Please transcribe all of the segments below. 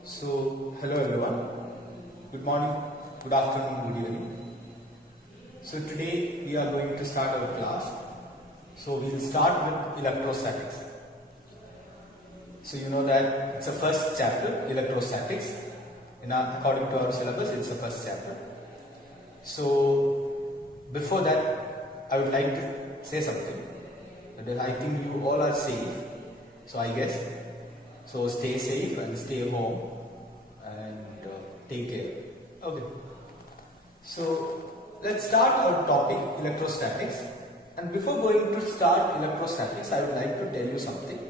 Hello everyone. Good morning, good afternoon, good evening. So today we are going to start our class. So we will start with electrostatics. So you know that it's the first chapter, electrostatics. According to our syllabus, it's the first chapter. So before that, I would like to say something. That I think you all are safe. So I guess. So stay safe and stay home and take care. Okay. So let's start our topic, electrostatics. And before going to start electrostatics, I would like to tell you something.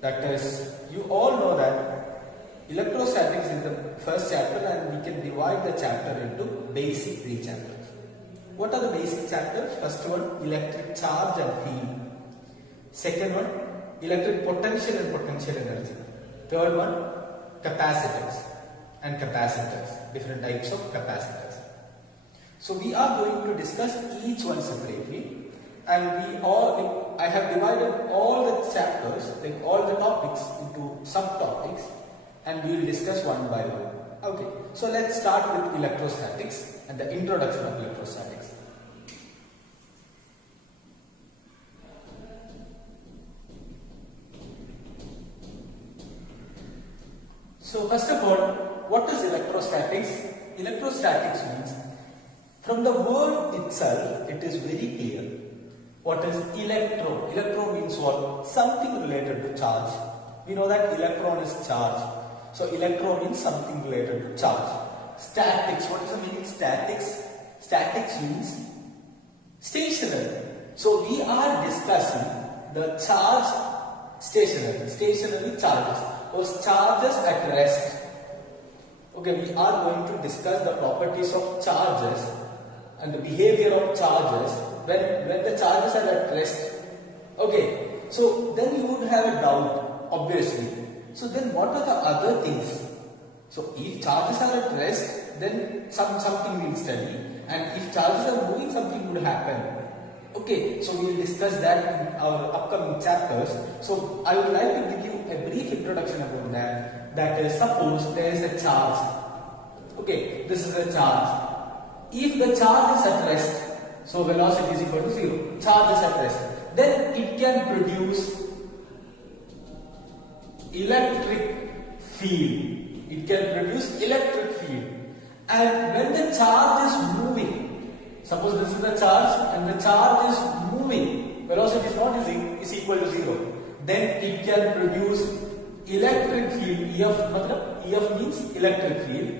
That is, you all know that electrostatics is the first chapter and we can divide the chapter into basic three chapters. What are the basic chapters? First one, electric charge and field. Second one, electric potential and potential energy. Third one, capacitance and capacitors, different types of capacitors. So we are going to discuss each one separately, and I have divided all the chapters, like all the topics, into subtopics, and we will discuss one by one. Okay, so let's start with electrostatics and the introduction of electrostatics. So first of all, what is electrostatics? Electrostatics means, from the word itself, it is very clear. What is electro? Electro means what? Something related to charge. We know that electron is charge. So electro means something related to charge. Statics, what is the meaning statics? Statics means stationary. So we are discussing the charge stationary charges. Those charges at rest. Okay, we are going to discuss the properties of charges and the behavior of charges when the charges are at rest. Okay, so then you would have a doubt, obviously. So then what are the other things? So if charges are at rest, then something will study, and if charges are moving, something would happen. Okay, so we will discuss that in our upcoming chapters. So I would like to give you a brief introduction about that. That is, suppose there is a charge. Okay, this is a charge. If the charge is at rest, so velocity is equal to 0. Charge is at rest. Then it can produce electric field. It can produce electric field. And when the charge is moving, suppose this is the charge and the charge is moving, velocity is not is equal to 0. Then it can produce electric field. EF means electric field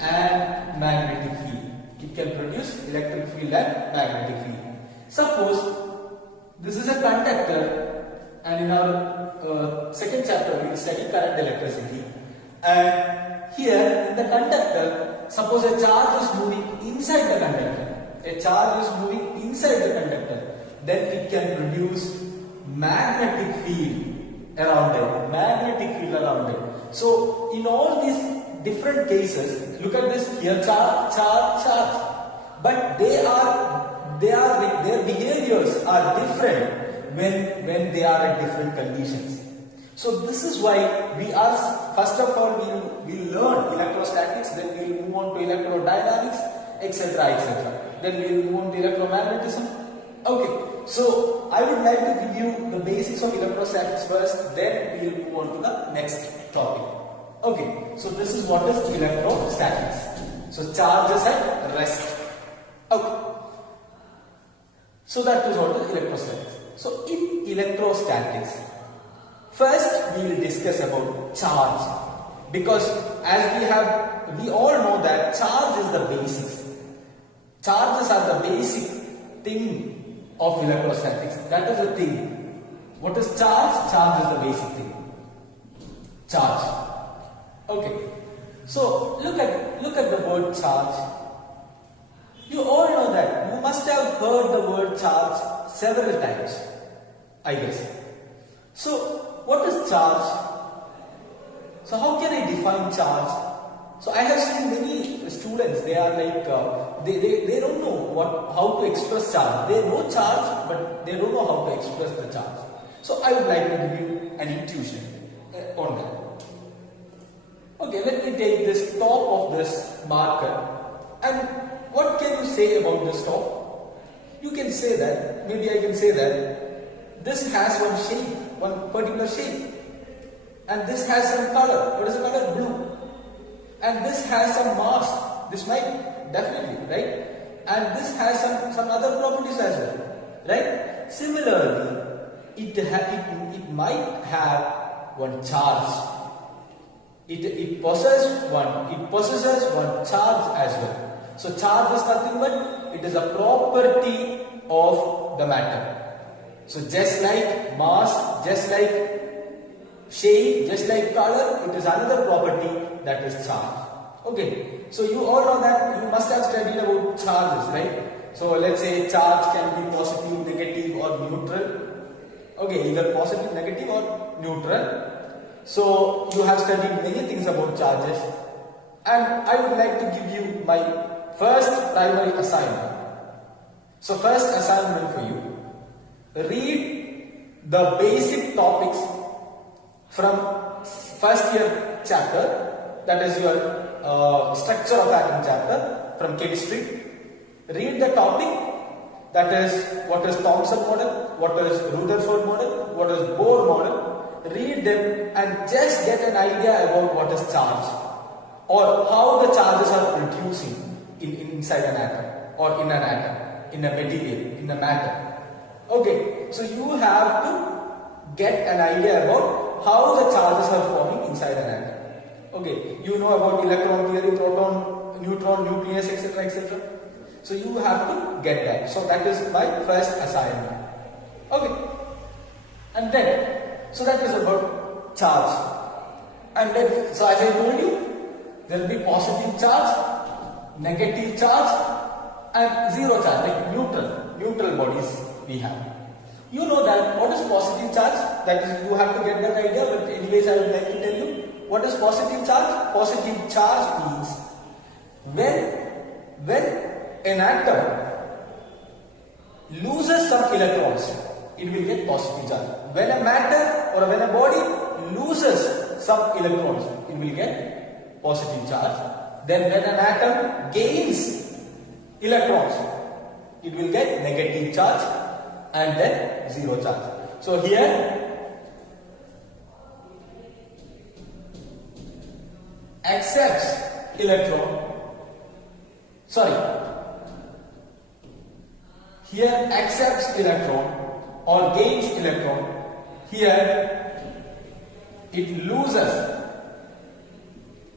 and magnetic field. It can produce electric field and magnetic field. Suppose this is a conductor, and in our second chapter we will study current electricity. And here in the conductor, suppose a charge is moving inside the conductor. Then it can produce magnetic field around it. So in all these different cases, look at this here, charge. But their behaviors are different when they are at different conditions. So this is why we are, first of all, we learn electrostatics, then we will move on to electrodynamics, etc. Then we will move on to electromagnetism. Okay, so I would like to give you the basics of electrostatics first, then we will move on to the next topic. Okay, so this is what is electrostatics. So charges at rest. Okay, so that is what is electrostatics. So in electrostatics, first we will discuss about charge, because as we all know that charge is the basics. Charges are the basic thing of electrostatics. That is the thing. What is charge? Charge is the basic thing. Charge. Okay. So look at the word charge. You all know that. You must have heard the word charge several times, I guess. So what is charge? So how can I define charge? So I have seen many students, they are like, they don't know how to express charge. They know charge, but they don't know how to express the charge. So I would like to give you an intuition on that. Okay, let me take this top of this marker, and what can you say about this top? You can say that, maybe I can say that this has one shape, one particular shape, and this has some color. What is the color? Blue. And this has some mass. This might definitely, right? And this has some other properties as well, right? Similarly, it might have one charge. It possesses one charge as well. So charge is nothing but it is a property of the matter. So just like mass, just like shape, just like color, it is another property, that is charge. Okay, so you all know that, you must have studied about charges, right? So let's say charge can be positive, negative or neutral. Okay, either positive, negative or neutral. So you have studied many things about charges, and I would like to give you my first primary assignment. So first assignment for you, read the basic topics from first year chapter, that is your structure of atom chapter from chemistry. Read the topic, that is what is Thomson model, what is Rutherford model, what is Bohr model. Read them and just get an idea about what is charge, or how the charges are producing inside an atom, or in an atom, in a material, in a matter. Okay, so you have to get an idea about how the charges are forming inside an atom. Okay, you know about electron theory, proton, neutron, nucleus, etc., etc. So you have to get that. So that is my first assignment. Okay, and then, so that is about charge. And then, so as I told you, there will be positive charge, negative charge, and zero charge, like neutral bodies we have. You know that what is positive charge? That is, you have to get that idea, but anyways I would like to tell you what is positive charge. Positive charge means when an atom loses some electrons, it will get positive charge. When a matter or when a body loses some electrons, it will get positive charge. Then when an atom gains electrons, it will get negative charge, and then zero charge. So here accepts electron, here accepts electron or gains electron, here it loses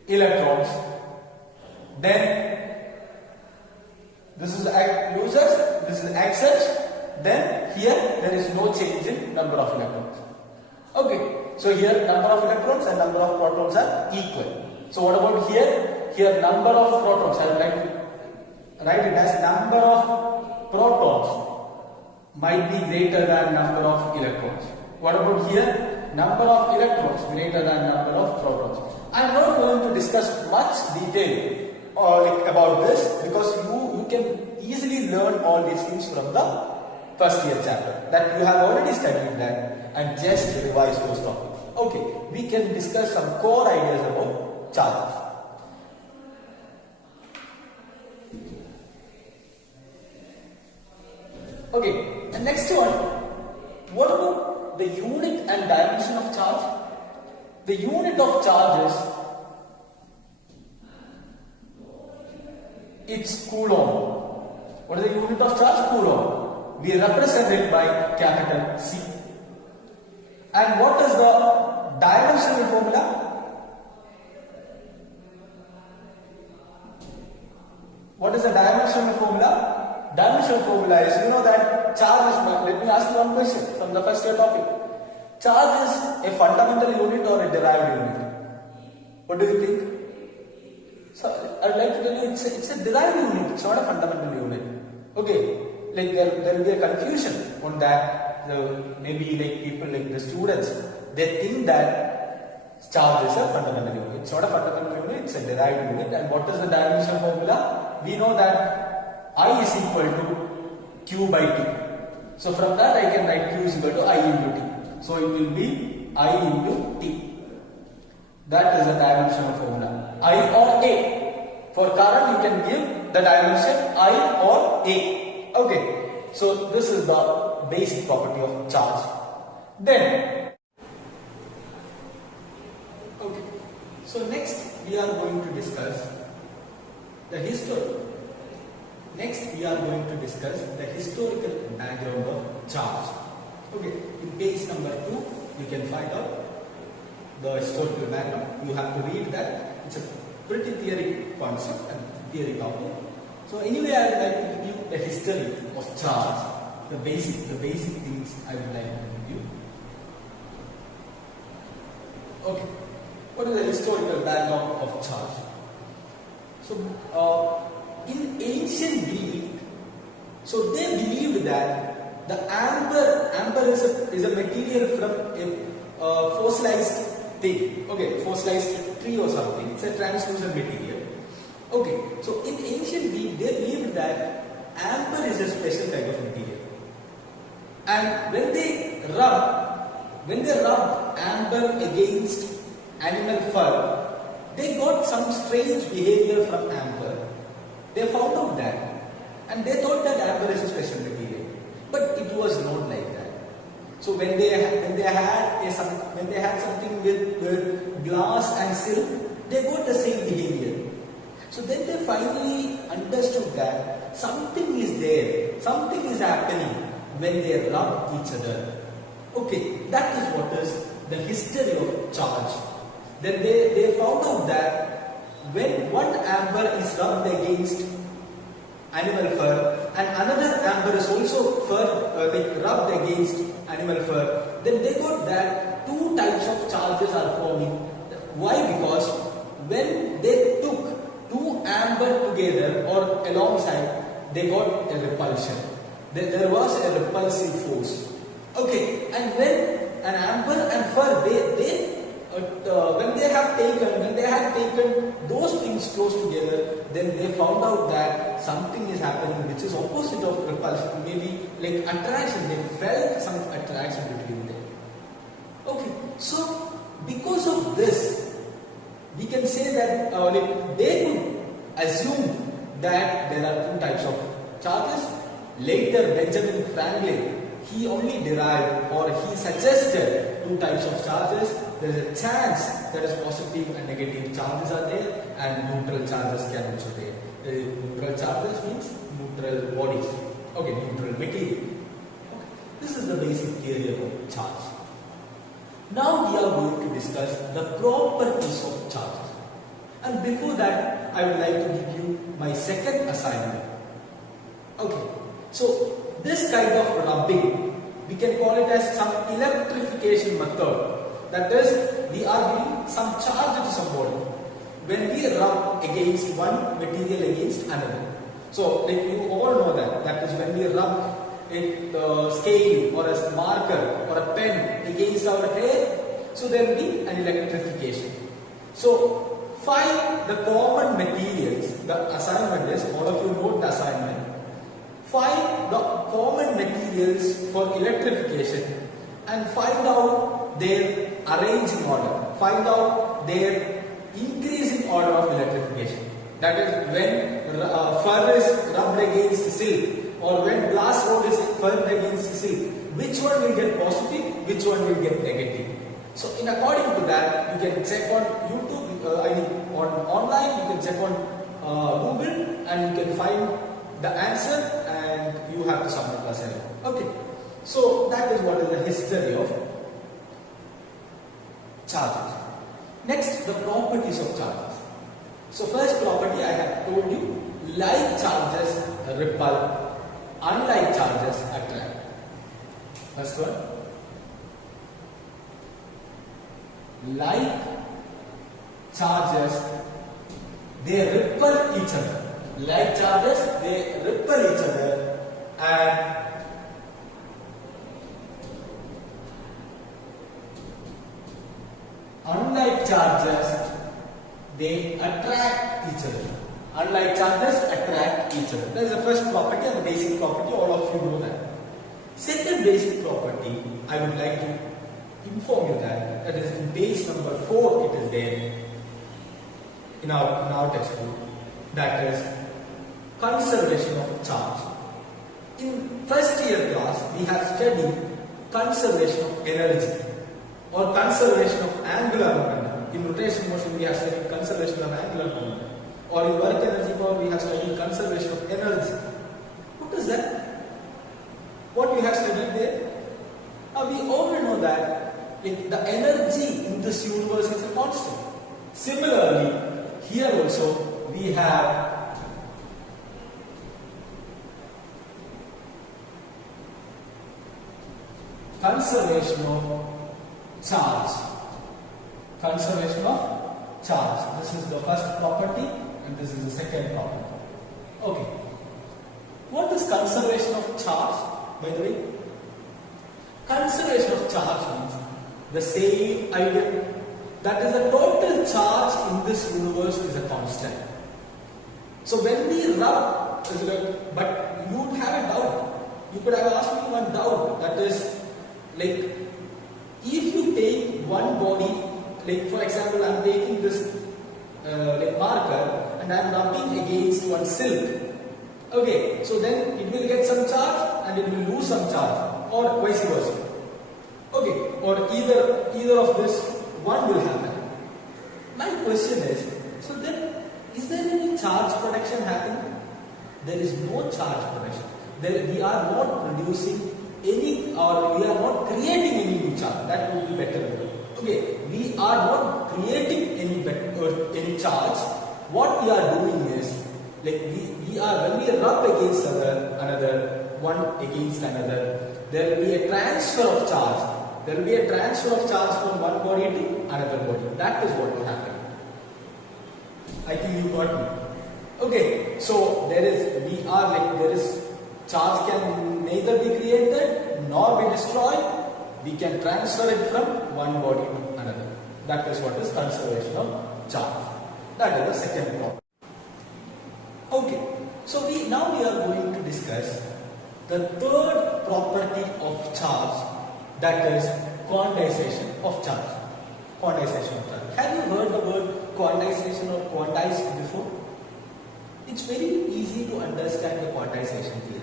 electrons, then this is loses, this is accepts, then here there is no change in number of electrons. Okay, so here number of electrons and number of protons are equal. So what about here? Here number of protons, I would like to write it as number of protons might be greater than number of electrons. What about here? Number of electrons greater than number of protons. I am not going to discuss much detail about this, because you can easily learn all these things from the first year chapter, that you have already studied that, and just revise those topics. Okay, we can discuss some core ideas about charges. Okay, and next one, what about the unit and dimension of charge? The unit of charge is, it's Coulomb. What is the unit of charge? Coulomb. We represent it by capital C. And what is the dimensional formula? What is the dimensional formula? Dimensional formula is, you know that charge is, let me ask you one question from the first year topic. Charge is a fundamental unit or a derived unit? What do you think? So I would like to tell you it's a derived unit, it's not a fundamental unit. Okay, like there will be a confusion on that. Maybe like people, like the students, they think that charge is a fundamental unit. It's not a fundamental unit, it's a derived unit. And what is the dimensional formula? We know that I is equal to Q by T. So from that I can write Q is equal to I into T. So it will be I into T. That is the dimensional formula. I or A. For current you can give the dimension I or A. Okay. So this is the basic property of charge. Then, okay. So next we are going to discuss the history. Next we are going to discuss the historical background of charge. Okay. In page number 2 you can find out the historical background. You have to read that. It's a pretty theory concept and theory topic. So anyway, I would like to give you the history of charge, the basic things I would like to give you. Okay, what is the historical background of charge? So in ancient Greek, so they believed that the amber is a material from a fossilized thing. Okay, fossilized tree or something. It's a translucent material. Okay, so in ancient Greek, they believed that amber is a special type of material. And when they rubbed amber against animal fur, they got some strange behavior from amber. They found out that, and they thought that amber is a special material, but it was not like that. So when they had something with glass and silk, they got the same behavior. So then they finally understood that something is there, something is happening when they rub each other. Okay, that is what is the history of charge. Then they found out that when one amber is rubbed against animal fur and another amber is also rubbed against animal fur, then they got that two types of charges are forming. Why? Because when they took two amber together or alongside, they got a repulsion. There was a repulsive force. Okay, and when an amber and fur, when they had taken those things close together, then they found out that something is happening which is opposite of repulsion, maybe like attraction. They felt some attraction between them. Okay, so because of this, we can say that they could assume that there are two types of charges. Later, Benjamin Franklin, he only derived or he suggested two types of charges. There is a chance that is positive and negative charges are there, and neutral charges can also be there. Neutral charges means neutral bodies. Okay, neutral material. Okay. This is the basic theory about charge. Now we are going to discuss the properties of charges. And before that, I would like to give you my second assignment. Okay, so this kind of rubbing, we can call it as some electrification method. That is, we are giving some charge to somebody when we rub against one material against another. So, like you all know that is when we rub a scale or a marker or a pen against our hair, so there will be an electrification. So, find the common materials. The assignment is, all of you note the assignment. Find the common materials for electrification and find out their arranging order. Find out their increasing order of electrification. That is, when fur is rubbed against silk or when glass rod is rubbed against silk, which one will get positive, which one will get negative. So, in according to that, you can check on YouTube, on online, you can check on Google, and you can find the answer, and you have to submit the assignment. Okay, so that is what is the history of charges. Next, the properties of charges. So, first property I have told you, like charges repel, unlike charges attract. First one, like charges, they repel each other. Like charges, they repel each other, and unlike charges, they attract each other. Unlike charges, attract each other. That is the first property and the basic property. All of you know that. Second basic property I would like to inform you that is in page number 4 it is there in our textbook, that is conservation of charge. In first year class we have studied conservation of energy or conservation of angular momentum. In rotation motion we have studied conservation of angular momentum, or in work energy power we have studied conservation of energy. What is that? What we have studied there? We all know that the energy in this universe is a constant. Similarly, here also we have conservation of charge. Conservation of charge. This is the first property and this is the second property. Okay. What is conservation of charge, by the way? Conservation of charge means the same idea, that is the total charge in this universe is a constant. So when we rub, but you would have a doubt. You could have asked me one doubt, that is like if you take one body, like for example I am taking this marker and I am rubbing against one silk. Okay, so then it will get some charge and it will lose some charge, or vice versa. Okay, or either of this one will happen. My question is, so then is there any charge production happening? There is no charge production. We are not producing any, or we are not creating any new charge. That would be better. Okay, we are not creating any charge. What we are doing is, like we are, when we rub against another one against another, there will be a transfer of charge. There will be a transfer of charge from one body to another body. That is what will happen. I think you got me. Okay, so there is charge can neither be created nor be destroyed. We can transfer it from one body to another. That is what is conservation of charge. That is the second problem. Okay, so now we are going to discuss the third property of charge, that is quantization of charge. Quantization of charge. Have you heard the word quantization or quantized before? It's very easy to understand the quantization theory.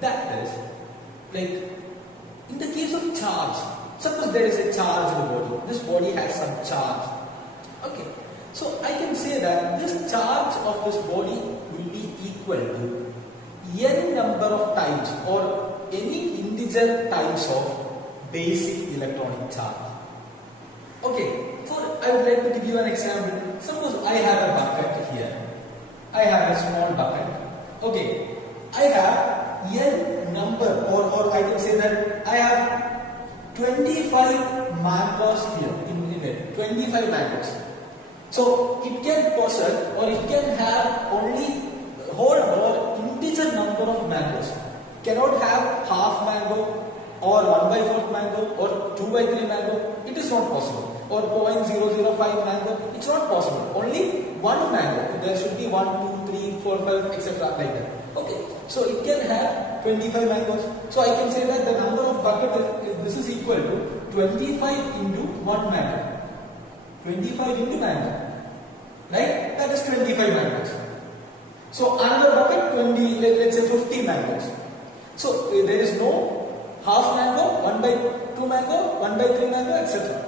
That is, like in the case of charge, suppose there is a charge in the body. This body has some charge. Okay, so I can say that this charge of this body will be equal to n number of times or any integer times of basic electronic charge. Okay, I would like to give you an example. Suppose I have a bucket here. I have a small bucket. Okay, I have n number, or I can say that I have 25 mangoes here in it. 25 mangoes. So it can possess, or it can have only whole integer number of mangoes. Cannot have half mango, or 1/4 mango, or 2/3 mango. It is not possible. Or 0.005 mango. It's not possible. Only one mango. There should be 1, 2, 3, 4, 5, etc. like that. Okay. So it can have 25 mangoes. So I can say that the number of buckets, this is equal to 25 into 1 mango. 25 into mango. Right? That is 25 mangoes. So another bucket, 20, let's say 50 mangoes. So there is no half mango, 1/2 mango, 1/3 mango, etc.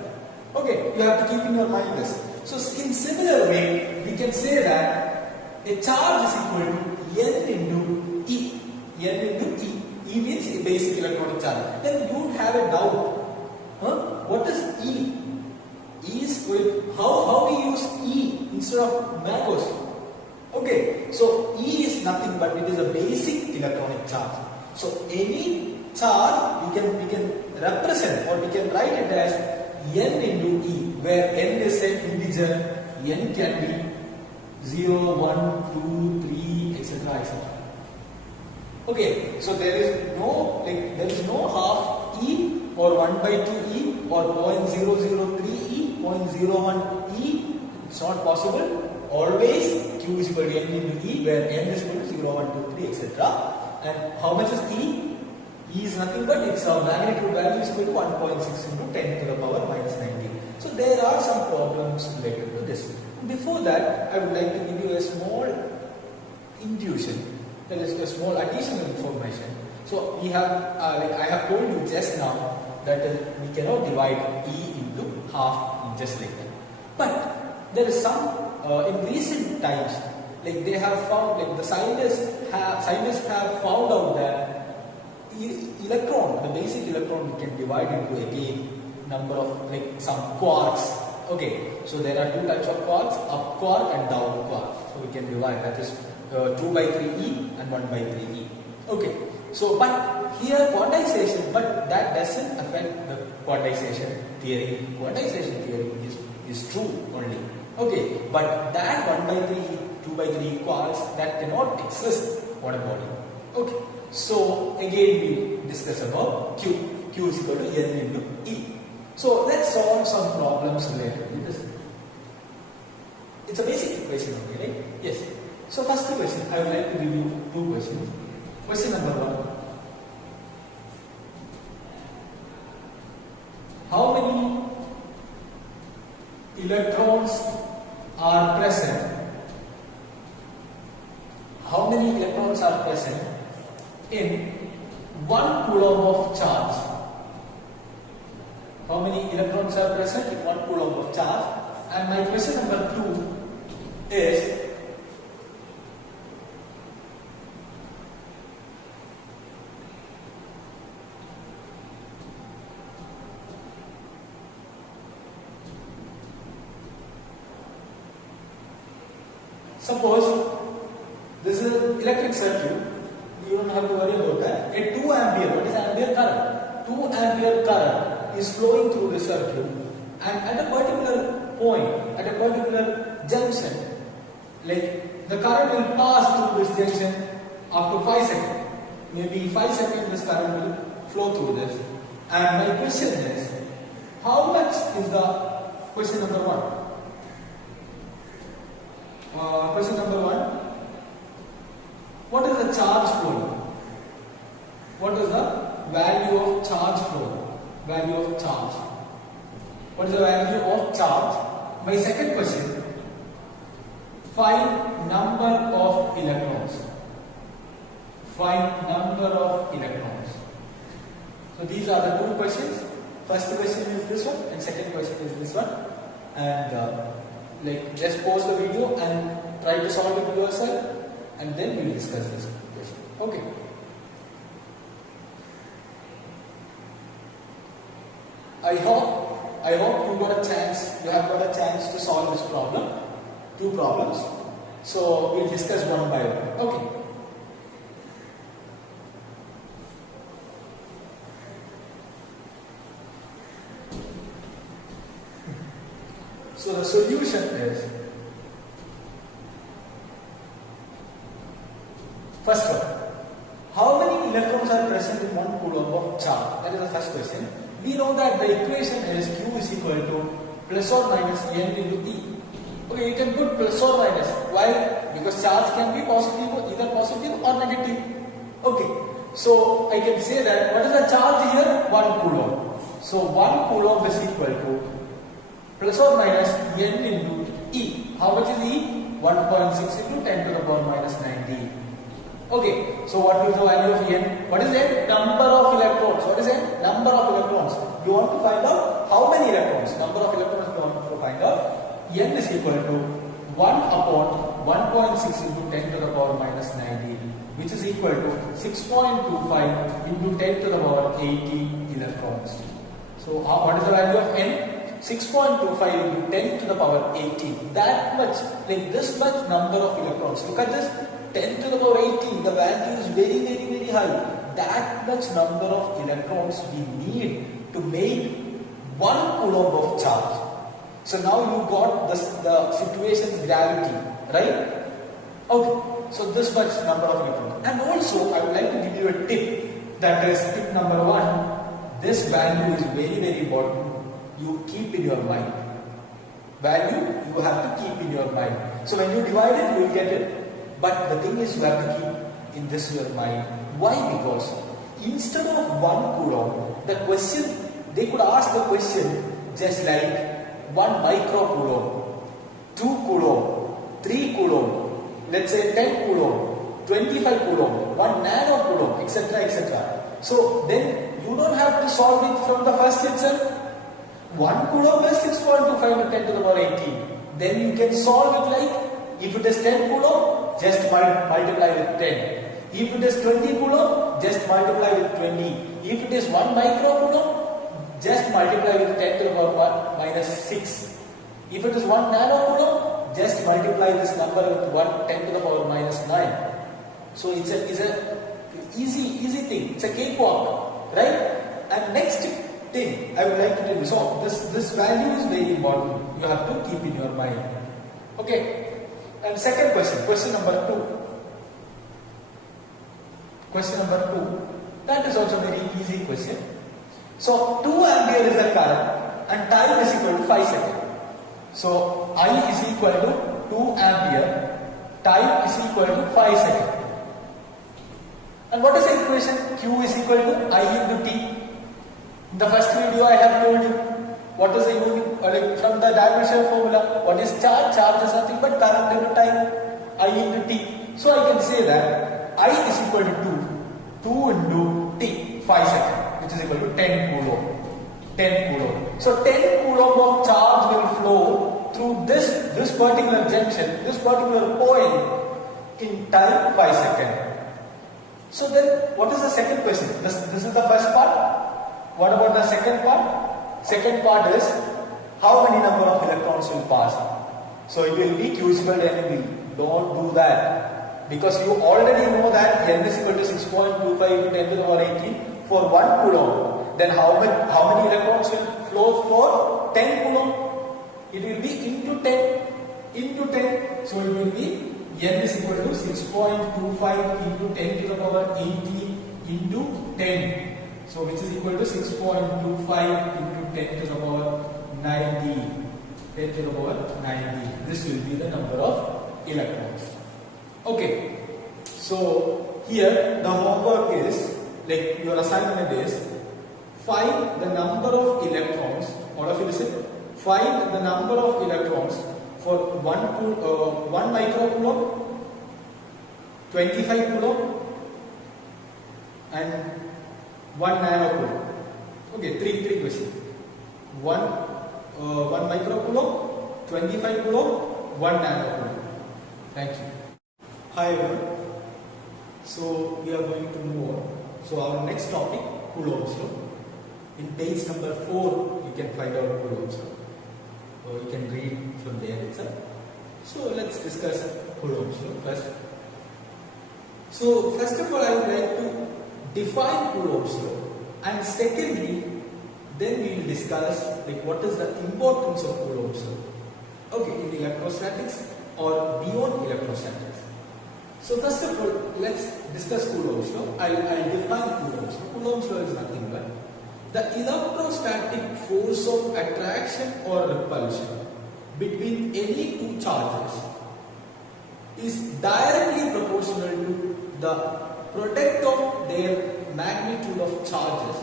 Okay, you have to keep in your mind this. So in similar way, we can say that a charge is equal to n into E. N into E. E means a basic electronic charge. Then you would have a doubt. What is E? E is how we use E instead of mangoes? Okay, so E is nothing but it is a basic electronic charge. So any charge we can represent, or we can write it as n into E, where n is an integer. N can be 0, 1, 2, 3, etc., etc. Okay, so there is no half E or 1/2 E or 0.003 E, 0.01 E. It's not possible. Always Q is equal to n into E, where n is equal to 0, 1, 2, 3, etc. And how much is E? E is nothing but its magnitude value is equal to 1.6 into 10 to the power minus 90. So there are some problems related to this. Before that, I would like to give you a small intuition, that is a small additional information. So we have, like I have told you just now, that we cannot divide E into half just like that. But there is some, in recent times, like they have found, like the scientists have found out that electron, the basic electron, we can divide into again number of like some quarks. Okay, so there are two types of quarks, up quark and down quark. So we can divide, that is 2 by 3e and 1 by 3e. Okay, so but here quantization, but that doesn't affect the quantization theory. Quantization theory is true only. Okay, but that 1 by 3e, 2 by 3 quarks, that cannot exist on a body. Okay, so again we discuss about Q. Q is equal to N into E. So let's solve some problems related to this. It's a basic equation only, right? Yes. So first question, I would like to give you two questions. Question number 1. How many electrons are present? How many electrons are present in 1 coulomb of charge? How many electrons are present in 1 coulomb of charge? And my question number 2 is, suppose this is an electric circuit, you don't have to worry about that. A 2 ampere, what is ampere current? 2 ampere current is flowing through the circuit, and at a particular point, at a particular junction, like the current will pass through this junction after 5 seconds. Maybe 5 seconds this current will flow through this. And my question is, how much is the question number 1? Question number 1. What is the charge flow? What is the value of charge flow? Value of charge. What is the value of charge? My second question. Find number of electrons. Find number of electrons. So these are the two questions. First question is this one, and second question is this one. And like just pause the video and try to solve it yourself, and then we will discuss this question. Okay. I hope you have got a chance to solve this problem. Two problems. So we'll discuss one by one. Okay. So the solution is, first one, how many electrons are present in 1 coulomb of charge? That is the first question. We know that the equation is Q is equal to plus or minus N into E. Okay, you can put plus or minus. Why? Because charge can be positive, either positive or negative. Okay, so I can say that what is the charge here? 1 coulomb. So 1 coulomb is equal to plus or minus N into E. How much is E? 1.6 into 10 to the power minus 90. Okay, so what is the value of N? What is N? Number of electrons. What is N? Number of electrons. You want to find out how many electrons? Number of electrons you want to find out. N is equal to 1 upon 1.6 into 10 to the power minus 90, which is equal to 6.25 into 10 to the power 80 electrons. So what is the value of N? 6.25 into 10 to the power 80. That much, like this much number of electrons. Look at this. 10 to the power 18, the value is very high. That much number of electrons we need to make 1 coulomb of charge. So now you got this, the situation's gravity, right? Okay, so this much number of electrons. And also, I would like to give you a tip. That is tip number 1. This value is very important. You keep in your mind. Value you have to keep in your mind. So when you divide it, you will get it. But the thing is, you have to keep in this your mind. Why? Because instead of 1 coulomb, the question, they could ask the question just like 1 microcoulomb, 2 coulomb, 3 coulomb, let's say 10 coulomb, 25 coulomb, 1 nano coulomb, etc. etc. So then you don't have to solve it from the first itself. 1 coulomb is 6.25 to 10 to the power 18. Then you can solve it like, if it is 10 coulomb, just multiply with 10. If it is 20 coulomb, just multiply with 20. If it is 1 microcoulomb, just multiply with 10 to the power minus 6. If it is 1 nanocoulomb, just multiply this number with 10 to the power minus 9. So it's a easy thing. It's a cakewalk, right? And next thing I would like to tell you. So this value is very important. You have to keep in your mind. Okay. And second question number 2. Question number 2. That is also very easy question. So 2 ampere is the current and time is equal to 5 seconds. So I is equal to 2 ampere, time is equal to 5 seconds. And what is the equation? Q is equal to I into T. In the first video I have told you what is the unit, like from the dimensional formula, what is charge? Charge is nothing but current into time, I into T. So I can say that I is equal to 2 into T, 5 seconds, which is equal to 10 coulomb. 10 coulomb. So 10 coulomb of charge will flow through this particular junction, this particular point in time 5 seconds. So then what is the second question? This is the first part. What about the second part? Second part is how many number of electrons will pass. So it will be Q is equal to NV. Don't do that. Because you already know that N is equal to 6.25 to 10 to the power 18 for 1 coulomb. Then how many electrons will flow for 10 coulomb? It will be into 10. Into 10. So it will be N is equal to 6.25 into 10 to the power 18 into 10. So which is equal to 6.25 into 10 to the power 90. 10 to the power 90. This will be the number of electrons. Okay. So here the homework is, like your assignment is, find the number of electrons. All of you listen. Find the number of electrons for 1 microcoulomb, 25 coulomb, and 1 nanocoulomb. Okay, three questions. 1 microcoulomb, 25 coulomb, 1 nanocoulomb. Thank you. Hi everyone. So we are going to move on. So our next topic, Coulomb's law. In page number 4, you can find out Coulomb's law. Or you can read from there itself. So let's discuss Coulomb's law first. So first of all, I would like to define Coulomb's law, and secondly, then we will discuss like what is the importance of Coulomb's law. Okay, in electrostatics or beyond electrostatics. So first of all, let's discuss Coulomb's law. I'll define Coulomb's law. Coulomb's law is nothing but the electrostatic force of attraction or repulsion between any two charges is directly proportional to the product of their magnitude of charges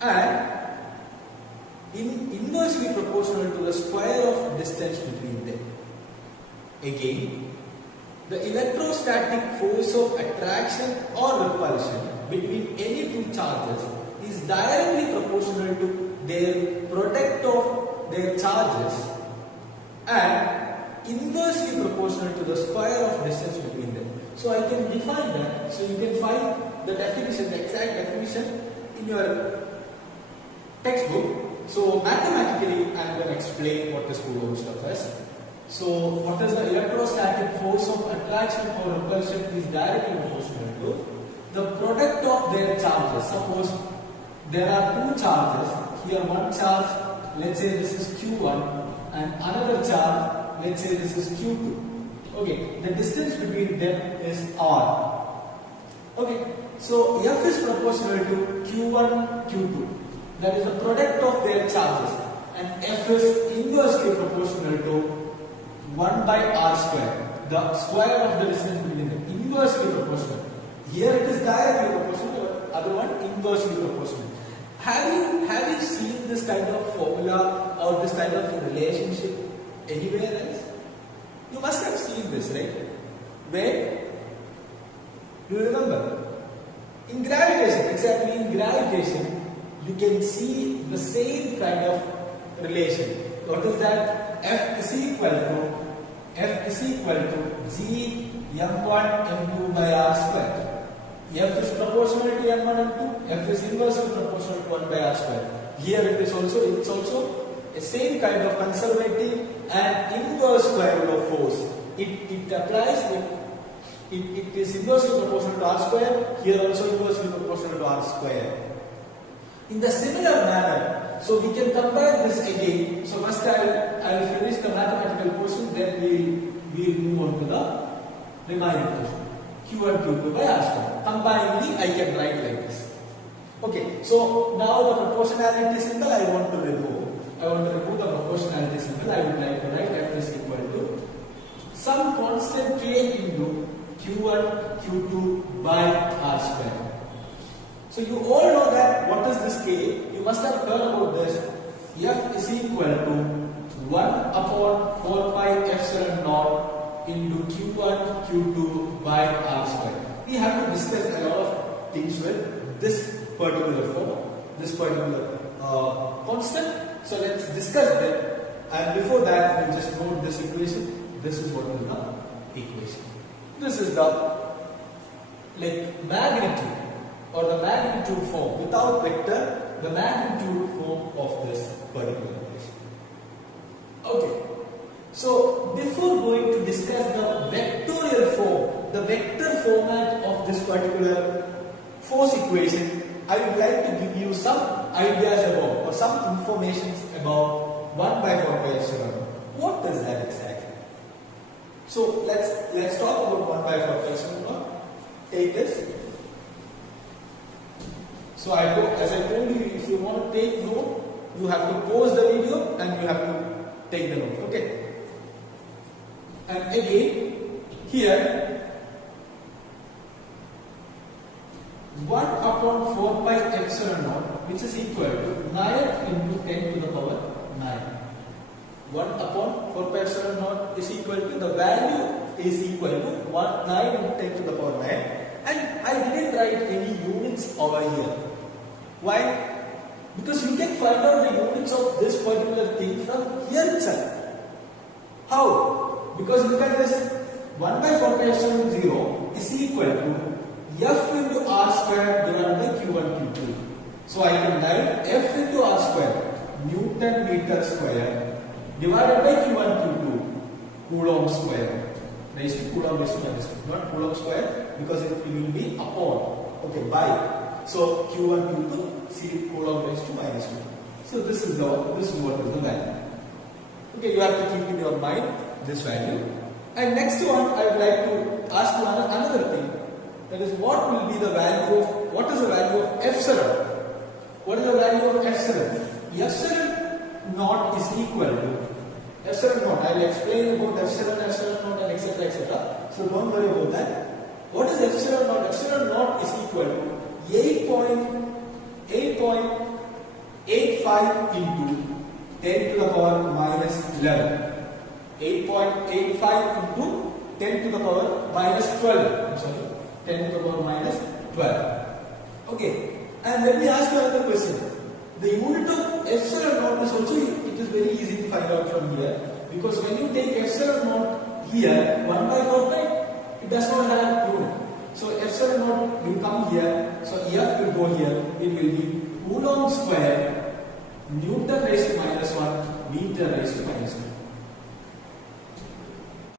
and inversely proportional to the square of distance between them. Again, the electrostatic force of attraction or repulsion between any two charges is directly proportional to their product of their charges and inversely proportional to the square of distance between them. So I can define that. So you can find the definition, the exact definition in your textbook. So mathematically I am going to explain what is Coulomb's law first. So what is the electrostatic force of attraction or repulsion is directly proportional to the product of their charges. Suppose there are two charges. Here one charge, let's say this is Q1, and another charge, let's say this is Q2. Okay, the distance between them is R. Okay, so F is proportional to Q1, Q2. That is the product of their charges, and F is inversely proportional to 1 by R square, the square of the distance between them, inversely proportional. Here it is directly proportional, other one inversely proportional. Have you seen this kind of formula or this kind of relationship anywhere else? You must have seen this, right? Where? Do you remember? In gravitation, exactly in gravitation, you can see the same kind of relation. What is that? F is equal to G m1 m2 by r square. F is proportional to m1 m2. F is inversely proportional to 1 by r square. Here it's also a same kind of conservative and inverse square root of force. It applies with it is inversely proportional to r square. Here also inversely proportional to r square. In the similar manner, so we can compare this again. So first I will finish the mathematical portion, then we will move on to the remaining portion. Q1 Q2 by r square. Combining I can write like this. Okay, so now the proportionality symbol I want to remove. I want to remove the proportionality symbol. I would like to write F is equal to some constant K into Q1 Q2 by r square. So you all know that what is this K? You must have heard about this. F is equal to 1 upon 4 pi epsilon naught into Q1 Q2 by r square. We have to discuss a lot of things with this particular form, this particular constant. So let's discuss that. And before that, we just note this equation. This is what is the equation. This is the magnitude or the magnitude form without vector, the magnitude form of this particular equation. Okay. So before going to discuss the vectorial form, the vector format of this particular force equation, I would like to give you some ideas about or some information about 1 by 4 pi epsilon. What is that exactly? So let's talk about 1 by 4 pi epsilon. Take this. So as I told you, if you want to take note, you have to pause the video and you have to take the note. Okay. And again, here 1 upon 4 pi epsilon naught, which is equal to 9 into 10 to the power 9. 1 upon 4 pi epsilon naught is equal to, the value is equal to 9 into 10 to the power 9. And I didn't write any units over here. Why? Because you can find out the units of this particular thing from here itself. How? Because look at this, 1 by 4 pi epsilon 0 is equal to F into r square divided by Q1 Q2. So I can write F into r square, Newton meter square, divided by Q1 Q2, Coulomb square. Raised to Coulomb raised to minus 2, not Coulomb square, because it will be upon. Okay, by. So Q1 Q2, see Coulomb raised to minus 2. So this is what is the value. Okay, you have to keep in your mind this value. And next one, I would like to ask you another thing. That is, what will be the value of, what is the value of epsilon? What is the value of epsilon? Epsilon naught is equal to, epsilon naught, I will explain about epsilon naught and etc. etc. So don't worry about that. What is epsilon naught? Epsilon naught is equal to 8.85 into 10 to the power minus 11. 8.85 into 10 to the power minus 12. I'm sorry, 10 to the power minus 12. Okay, and let me ask you another question. The unit of epsilon naught is also, it is very easy to find out from here, because when you take epsilon naught here, 1 by 4 pi, it does not have unit. So epsilon naught will come here, so F will go here, it will be Coulomb square, Newton raised to minus 1, meter raised to minus 2.